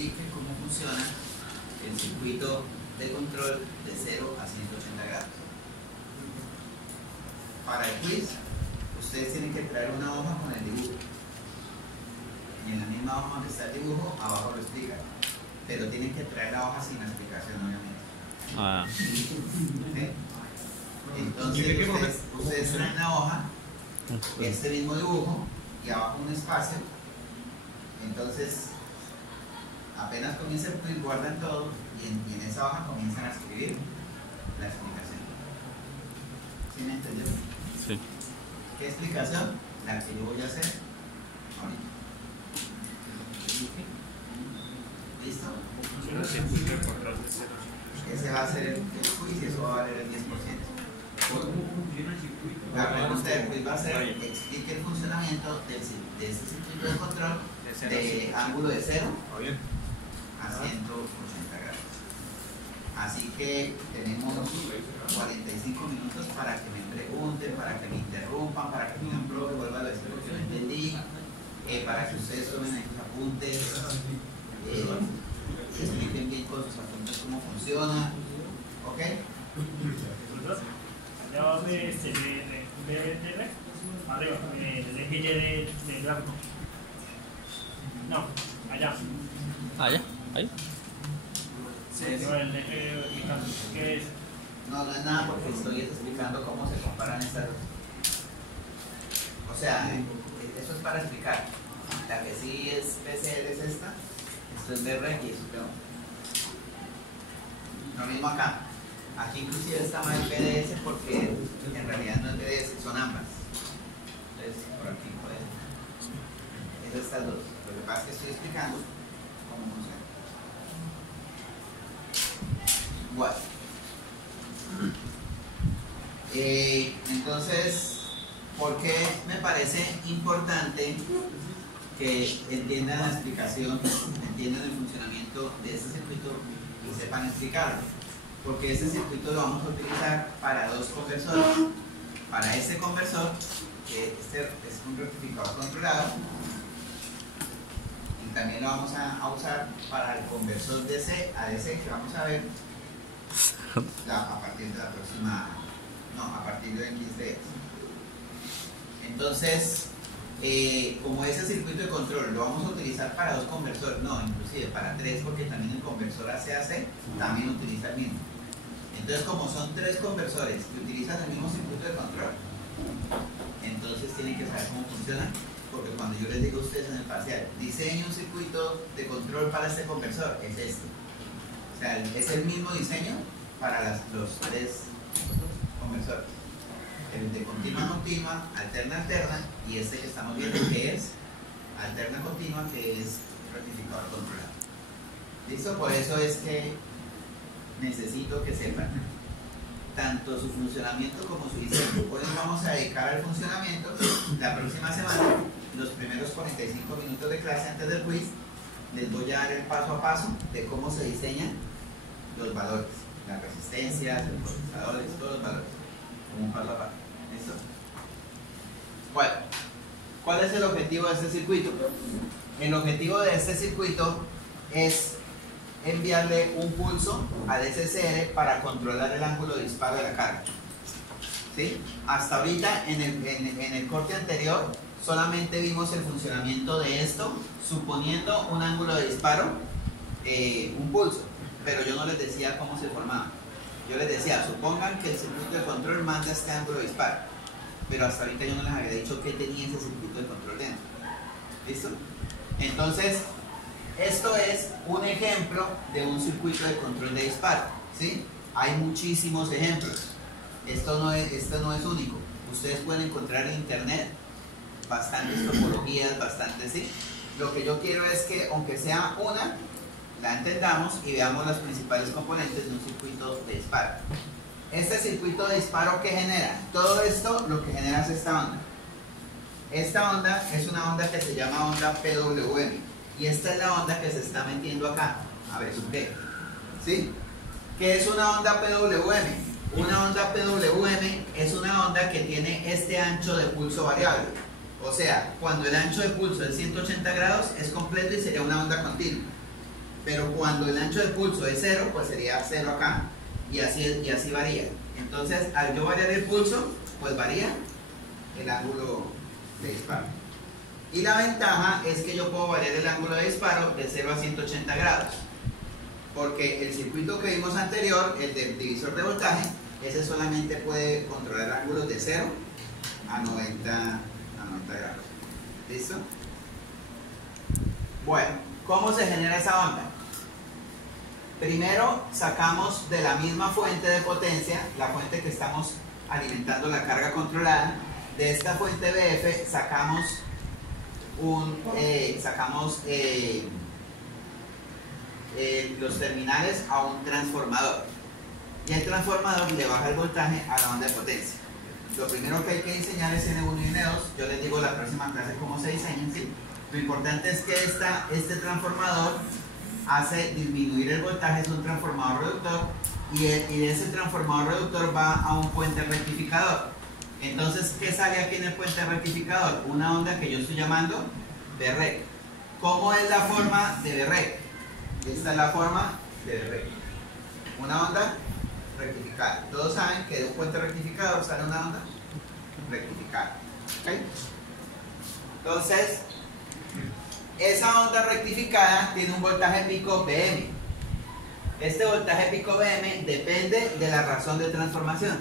explique cómo funciona el circuito de control de 0 a 180 grados. Para el quiz, ustedes tienen que traer una hoja con el dibujo. Y en la misma hoja donde está el dibujo, abajo lo explica. Pero tienen que traer la hoja sin la explicación, obviamente. ¿Okay? Entonces, ustedes traen la hoja, este mismo dibujo, y abajo un espacio. Entonces, apenas comienza el quiz, guardan todo y en esa hoja comienzan a escribir la explicación. ¿Sí me entendió? Sí. ¿Qué explicación? La que yo voy a hacer ahorita. ¿Listo? Ese va a ser el quiz y eso va a valer el 10%. La pregunta del quiz va a ser: explique el funcionamiento de ese circuito de control de ángulo de 0 a 180 grados. Así que tenemos 45 minutos para que me pregunten, para que me interrumpan, para que me digan, profe, vuelva a la explicación, entendí, para que ustedes tomen sus apuntes, expliquen bien con sus apuntes cómo funciona. ¿Ok? No, allá. ¿Allá? ¿Ahí? No, el ¿qué es? No, no es nada porque estoy explicando cómo se comparan estas dos. O sea, eso es para explicar. La que sí es PCL es esta, esto es BR y eso es PO. Lo mismo acá. Aquí inclusive está mal BDS porque en realidad no es BDS, son ambas. Entonces, por aquí pueden. Es estas dos. Lo que pasa es que estoy explicando cómo funciona. Bueno. Entonces, ¿por qué me parece importante que entiendan la explicación, entiendan el funcionamiento de este circuito y sepan explicarlo? Porque este circuito lo vamos a utilizar para dos conversores. Para este conversor, que este es un rectificador controlado, y también lo vamos a usar para el conversor DC a DC, que vamos a ver a partir de la próxima, no, a partir de 15 días. Entonces, como ese circuito de control lo vamos a utilizar para dos conversores, no, inclusive para tres, porque también el conversor AC-AC también utiliza el mismo. Entonces, como son tres conversores que utilizan el mismo circuito de control, entonces tienen que saber cómo funciona, porque cuando yo les digo a ustedes en el parcial, diseñe un circuito de control para este conversor, es este. O sea, es el mismo diseño para los tres conversores. El de continua, alterna, y este que estamos viendo que es alterna continua, que es rectificador controlado. ¿Listo? Por eso es que necesito que sepan tanto su funcionamiento como su diseño. Hoy nos vamos a dedicar al funcionamiento. La próxima semana, los primeros 45 minutos de clase antes del quiz, les voy a dar el paso a paso de cómo se diseñan los valores, las resistencias, los procesadores, todos los valores, como un paso a paso. ¿Listo? Bueno, ¿cuál es el objetivo de este circuito? El objetivo de este circuito es enviarle un pulso al SCR para controlar el ángulo de disparo de la carga. ¿Sí? Hasta ahorita en el corte anterior solamente vimos el funcionamiento de esto suponiendo un ángulo de disparo, un pulso, pero yo no les decía cómo se formaba. Yo les decía, supongan que el circuito de control manda este ángulo de disparo, pero hasta ahorita yo no les había dicho qué tenía ese circuito de control dentro. ¿Listo? Entonces, esto es un ejemplo de un circuito de control de disparo, ¿sí? Hay muchísimos ejemplos. Esto no es único. Ustedes pueden encontrar en internet bastantes topologías, bastantes, ¿sí? Lo que yo quiero es que, aunque sea una, la entendamos y veamos los principales componentes de un circuito de disparo. Este circuito de disparo, ¿qué genera? Todo esto lo que genera es esta onda. Esta onda es una onda que se llama onda PWM. Y esta es la onda que se está metiendo acá. A ver, ¿qué? ¿Sí? ¿Qué es una onda PWM? Una onda PWM es una onda que tiene este ancho de pulso variable. O sea, cuando el ancho de pulso es 180 grados, es completo y sería una onda continua. pero cuando el ancho de pulso es 0, pues sería 0 acá, y así varía. Entonces, al yo variar el pulso, pues varía el ángulo de disparo. Y la ventaja es que yo puedo variar el ángulo de disparo de 0 a 180 grados, porque el circuito que vimos anterior, el del divisor de voltaje, ese solamente puede controlar ángulos de 0 a 90 grados. ¿Listo? Bueno, ¿cómo se genera esa onda? Primero sacamos de la misma fuente de potencia, la fuente que estamos alimentando la carga controlada. De esta fuente BF sacamos los terminales a un transformador, y el transformador le baja el voltaje a la onda de potencia. Lo primero que hay que diseñar es N1 y N2. Yo les digo la próxima clase cómo se diseñan, ¿sí? Lo importante es que este transformador hace disminuir el voltaje, es un transformador reductor, y de ese transformador reductor va a un puente rectificador. Entonces, ¿qué sale aquí en el puente rectificador? Una onda que yo estoy llamando Brec. ¿Cómo es la forma de Brec? Esta es la forma de Brec. Una onda rectificada. Todos saben que de un puente rectificador sale una onda rectificada. ¿Okay? Entonces, esa onda rectificada tiene un voltaje pico BM. Este voltaje pico BM depende de la razón de transformación,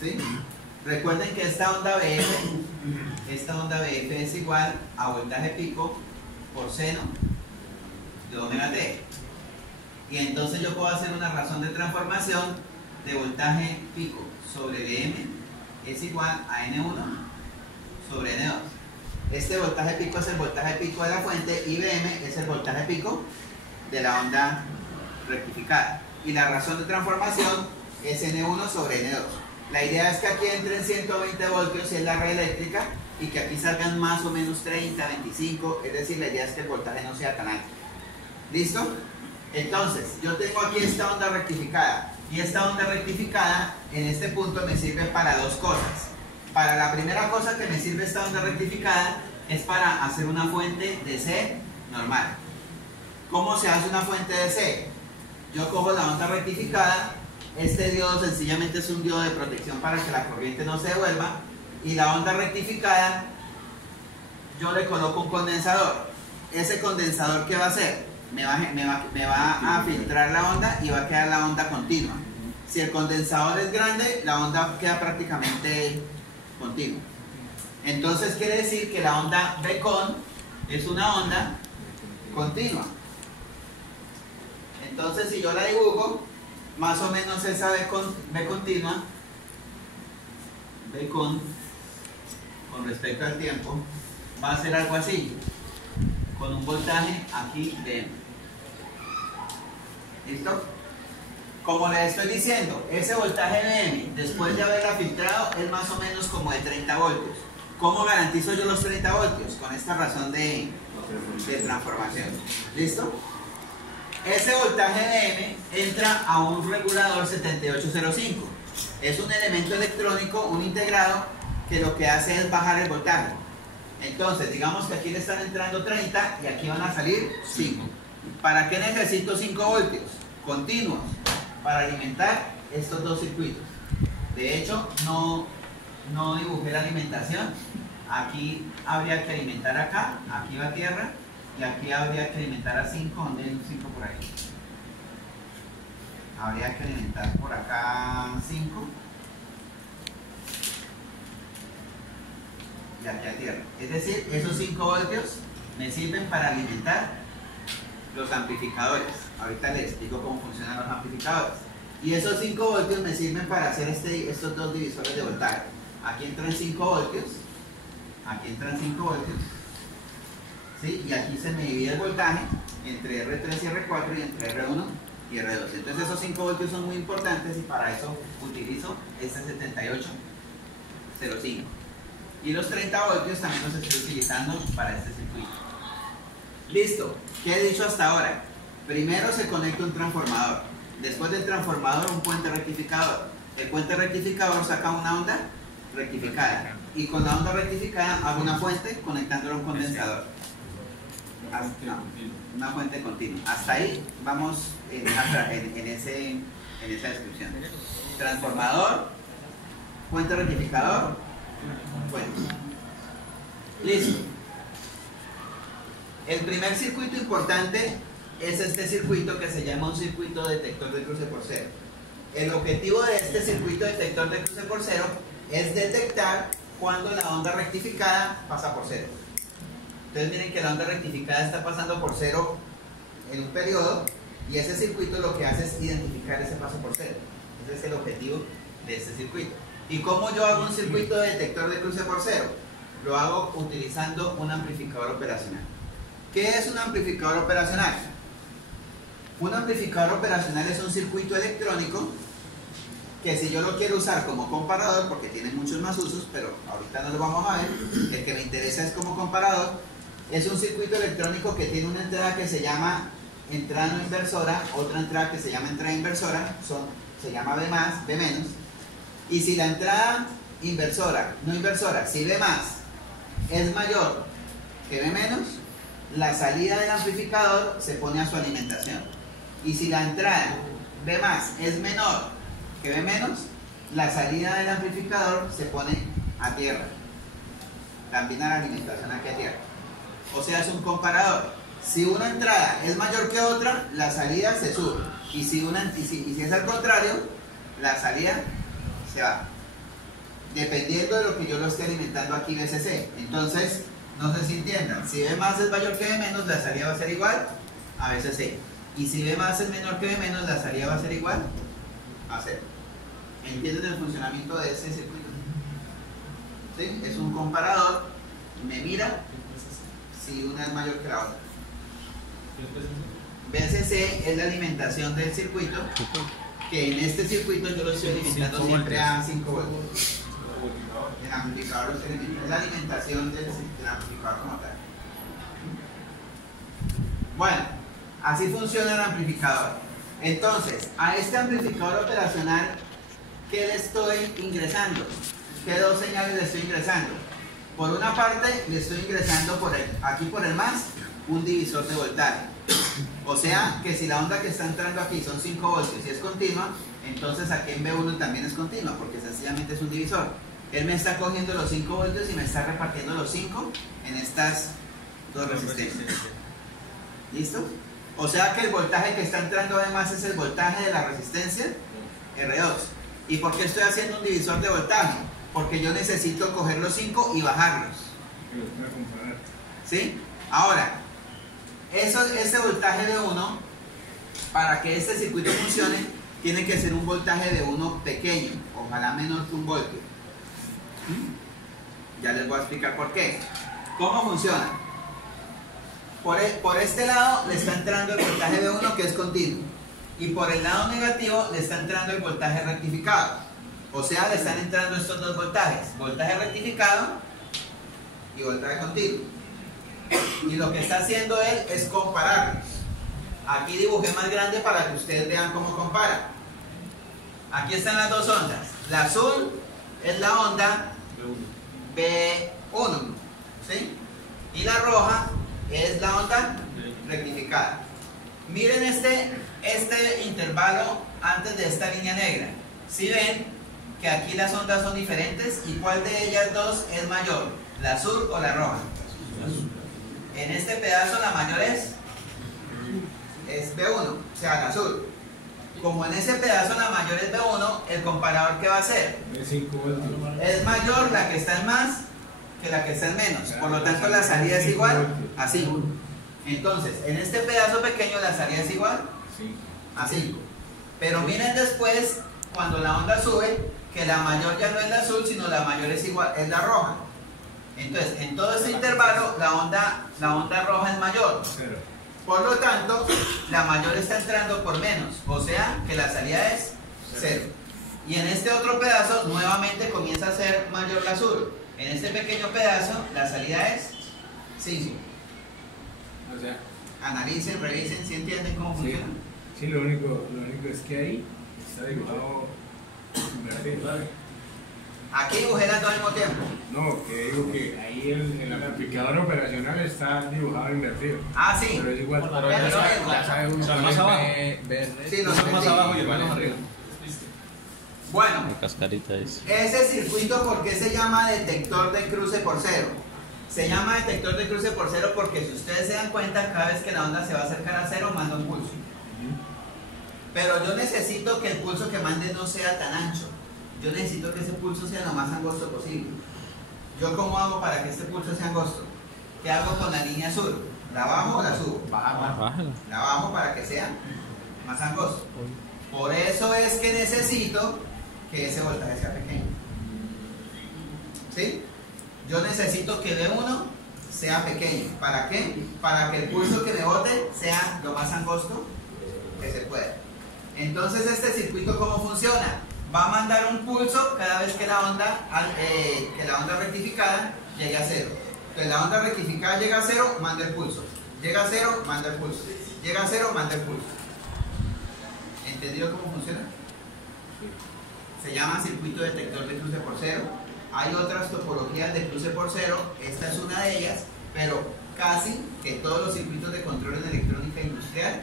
¿sí? Recuerden que esta onda BF es igual a voltaje pico por seno de omega t. Y entonces yo puedo hacer una razón de transformación de voltaje pico sobre BM es igual a N1 sobre N2. Este voltaje pico es el voltaje pico de la fuente y BM es el voltaje pico de la onda rectificada. Y la razón de transformación es N1 sobre N2. La idea es que aquí entren 120 voltios si es la red eléctrica, y que aquí salgan más o menos 30, 25, es decir, la idea es que el voltaje no sea tan alto. ¿Listo? Entonces, yo tengo aquí esta onda rectificada, y esta onda rectificada en este punto me sirve para dos cosas. Para la primera cosa que me sirve esta onda rectificada es para hacer una fuente DC normal. ¿Cómo se hace una fuente DC? Yo cojo la onda rectificada, este diodo sencillamente es un diodo de protección para que la corriente no se devuelva, y la onda rectificada yo le coloco un condensador. Ese condensador, ¿qué va a hacer? Me va a filtrar la onda y va a quedar la onda continua. Si el condensador es grande, la onda queda prácticamente continua. Entonces quiere decir que la onda B-con es una onda continua. Entonces, si yo la dibujo, más o menos esa B continua, B con respecto al tiempo, va a ser algo así, con un voltaje aquí de M. ¿Listo? Como les estoy diciendo, ese voltaje de M, después de haberla filtrado, es más o menos como de 30 voltios. ¿Cómo garantizo yo los 30 voltios? Con esta razón de transformación. ¿Listo? Ese voltaje de M entra a un regulador 7805. Es un elemento electrónico, un integrado, que lo que hace es bajar el voltaje. Entonces, digamos que aquí le están entrando 30 y aquí van a salir 5. ¿Para qué necesito 5 voltios? Continuos, para alimentar estos dos circuitos. De hecho, no dibujé la alimentación. Aquí habría que alimentar acá, aquí va tierra, y aquí habría que alimentar a 5, donde hay un 5 por ahí. Habría que alimentar por acá 5 y aquí a tierra. Es decir, esos 5 voltios me sirven para alimentar los amplificadores. Ahorita les explico cómo funcionan los amplificadores. Y esos 5 voltios me sirven para hacer estos dos divisores de voltaje. Aquí entran 5 voltios, aquí entran 5 voltios, ¿sí? Y aquí se me divide el voltaje entre R3 y R4 y entre R1 y R2. Entonces esos 5 voltios son muy importantes, y para eso utilizo este 7805. Y los 30 voltios también los estoy utilizando para este circuito. Listo. ¿Qué he dicho hasta ahora? Primero se conecta un transformador. Después del transformador, un puente rectificador. El puente rectificador saca una onda rectificada. Y con la onda rectificada hago una fuente conectándolo a un condensador. Una fuente continua. Hasta ahí vamos en esa descripción. Transformador, fuente rectificador, fuente. Listo. El primer circuito importante es este circuito que se llama un circuito detector de cruce por cero. El objetivo de este circuito detector de cruce por cero es detectar cuando la onda rectificada pasa por cero. Entonces miren que la onda rectificada está pasando por cero en un periodo y ese circuito lo que hace es identificar ese paso por cero. Ese es el objetivo de este circuito. ¿Y cómo yo hago un circuito de detector de cruce por cero? Lo hago utilizando un amplificador operacional. ¿Qué es un amplificador operacional? Un amplificador operacional es un circuito electrónico que si yo lo quiero usar como comparador, porque tiene muchos más usos, pero ahorita no lo vamos a ver, el que me interesa es como comparador, es un circuito electrónico que tiene una entrada que se llama entrada no inversora, otra entrada que se llama entrada inversora, se llama B+, B-, y si la entrada inversora, no inversora, si B+ es mayor que B-, la salida del amplificador se pone a su alimentación. Y si la entrada B+ es menor que B-, la salida del amplificador se pone a tierra. También a la alimentación aquí a tierra. O sea, es un comparador. Si una entrada es mayor que otra, la salida se sube. Y si es al contrario, la salida se baja. Dependiendo de lo que yo lo esté alimentando aquí BCC. Entonces, no sé si entiendan. Si B+ es mayor que B-, la salida va a ser igual a BCC. Y si B+ es menor que B-, la salida va a ser igual a 0. ¿Entienden el funcionamiento de ese circuito? ¿Sí? Es un comparador, me mira si una es mayor que la otra. BCC es la alimentación del circuito, que en este circuito yo lo estoy alimentando siempre a 5 voltios. El amplificador es la alimentación del amplificador como tal. Bueno, así funciona el amplificador. Entonces, a este amplificador operacional, ¿qué le estoy ingresando? ¿Qué dos señales le estoy ingresando? Por una parte, le estoy ingresando aquí por el más un divisor de voltaje. O sea, que si la onda que está entrando aquí son 5 voltios y es continua, entonces aquí en B1 también es continua, porque sencillamente es un divisor. Él me está cogiendo los 5 voltios y me está repartiendo los 5 en estas dos resistencias. ¿Listo? O sea que el voltaje que está entrando además es el voltaje de la resistencia R2. ¿Y por qué estoy haciendo un divisor de voltaje? Porque yo necesito coger los 5 y bajarlos. ¿Sí? Ahora, ese voltaje de 1, para que este circuito funcione, tiene que ser un voltaje de 1 pequeño, ojalá menor que 1 voltio. Ya les voy a explicar por qué. ¿Cómo funciona? Por este lado le está entrando el voltaje de 1 que es continuo. Y por el lado negativo le está entrando el voltaje rectificado. O sea, le están entrando estos dos voltajes. Voltaje rectificado y voltaje continuo. Y lo que está haciendo él es compararlos. Aquí dibujé más grande para que ustedes vean cómo compara. Aquí están las dos ondas. La azul es la onda B1, ¿sí? Y la roja es la onda rectificada. Miren este intervalo antes de esta línea negra. ¿Sí ven que aquí las ondas son diferentes? ¿Y cuál de ellas dos es mayor? ¿La azul o la roja? En este pedazo la mayor es B1, o sea, la azul. Como en ese pedazo la mayor es B1, el comparador ¿qué va a hacer? Es mayor la que está en más que la que está en menos. Por lo tanto la salida es igual a 5. Entonces, en este pedazo pequeño la salida es igual a 5. Pero miren después, cuando la onda sube, que la mayor ya no es la azul, sino la mayor es la roja. Entonces, en todo este intervalo, la onda roja es mayor. Por lo tanto, la mayor está entrando por menos, o sea que la salida es 0. Y en este otro pedazo, nuevamente comienza a ser mayor la azul. En este pequeño pedazo, la salida es 5. O sea, analicen, revisen, ¿sí entienden cómo funciona? Sí, lo único es que ahí está dibujado Aquí dibujé las dos al mismo tiempo. No, que digo que ahí el amplificador operacional está dibujado invertido. Ah, sí. Pero es igual. Pero ya ya sabe- ya sabe uno Más que abajo. Sí, lo más entendí. abajo y el menos arriba. Bueno, La cascarita es. ese circuito, ¿por qué se llama detector de cruce por cero? Se llama detector de cruce por cero porque si ustedes se dan cuenta, cada vez que la onda se va a acercar a cero, manda un pulso. Pero yo necesito que el pulso que mande no sea tan ancho. Yo necesito que ese pulso sea lo más angosto posible. ¿Yo cómo hago para que este pulso sea angosto? ¿Qué hago con la línea azul? ¿La bajo o la subo? Bájala. La bajo para que sea más angosto. Por eso es que necesito que ese voltaje sea pequeño. ¿Sí? Yo necesito que D1 sea pequeño. ¿Para qué? Para que el pulso que me bote sea lo más angosto que se pueda. Entonces, este circuito, ¿cómo funciona? Va a mandar un pulso cada vez que la onda rectificada llegue a cero. Entonces, la onda rectificada llega a cero, manda el pulso. Llega a cero, manda el pulso. Llega a cero, manda el pulso. ¿Entendido cómo funciona? Se llama circuito detector de cruce por cero. Hay otras topologías de cruce por cero, esta es una de ellas, pero casi que todos los circuitos de control en electrónica industrial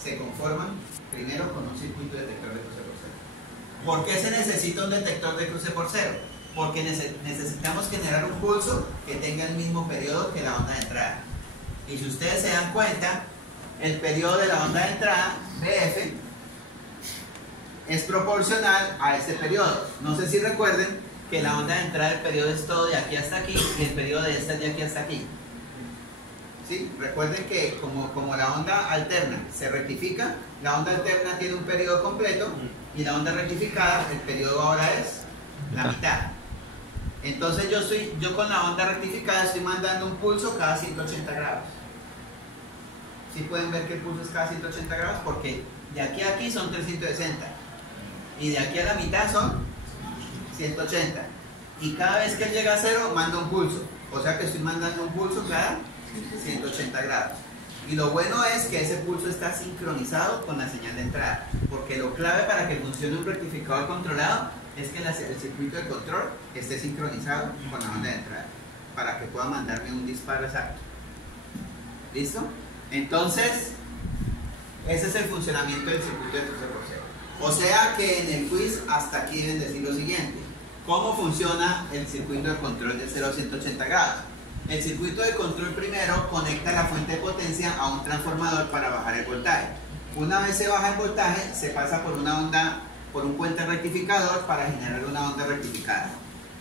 se conforman primero con un circuito detector de cruce por cero. ¿Por qué se necesita un detector de cruce por cero? Porque necesitamos generar un pulso que tenga el mismo periodo que la onda de entrada. Y si ustedes se dan cuenta, el periodo de la onda de entrada, BF, es proporcional a este periodo. No sé si recuerden que la onda de entrada del periodo es todo de aquí hasta aquí y el periodo de esta es de aquí hasta aquí. ¿Sí? Recuerden que como la onda alterna se rectifica, la onda alterna tiene un periodo completo y la onda rectificada, el periodo ahora es la mitad. Entonces yo con la onda rectificada estoy mandando un pulso cada 180 grados. ¿Sí pueden ver que el pulso es cada 180 grados? Porque de aquí a aquí son 360 y de aquí a la mitad son 180, y cada vez que él llega a cero manda un pulso, o sea que estoy mandando un pulso cada 180 grados. Y lo bueno es que ese pulso está sincronizado con la señal de entrada, porque lo clave para que funcione un rectificador controlado es que el circuito de control esté sincronizado con la onda de entrada para que pueda mandarme un disparo exacto. ¿Listo? Entonces ese es el funcionamiento del circuito de cruce por cero. O sea que en el quiz hasta aquí deben decir lo siguiente: ¿cómo funciona el circuito de control de 0 a 180 grados? El circuito de control primero conecta la fuente de potencia a un transformador para bajar el voltaje. Una vez se baja el voltaje, se pasa por un puente rectificador para generar una onda rectificada.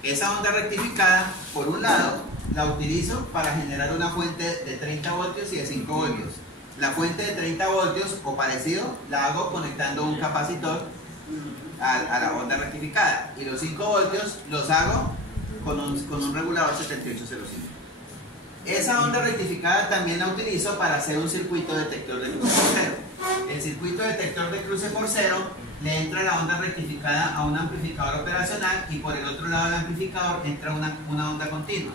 Esa onda rectificada, por un lado, la utilizo para generar una fuente de 30 voltios y de 5 voltios. La fuente de 30 voltios o parecido la hago conectando un capacitor a la onda rectificada, y los 5 voltios los hago con un regulador 7805. Esa onda rectificada también la utilizo para hacer un circuito detector de cruce por cero. El circuito detector de cruce por cero le entra la onda rectificada a un amplificador operacional y por el otro lado del amplificador entra una onda continua.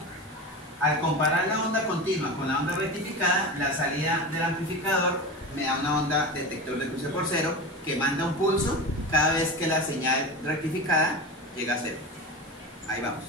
Al comparar la onda continua con la onda rectificada, la salida del amplificador me da una onda detector de cruce por cero que manda un pulso cada vez que la señal rectificada llega a cero. Ahí vamos.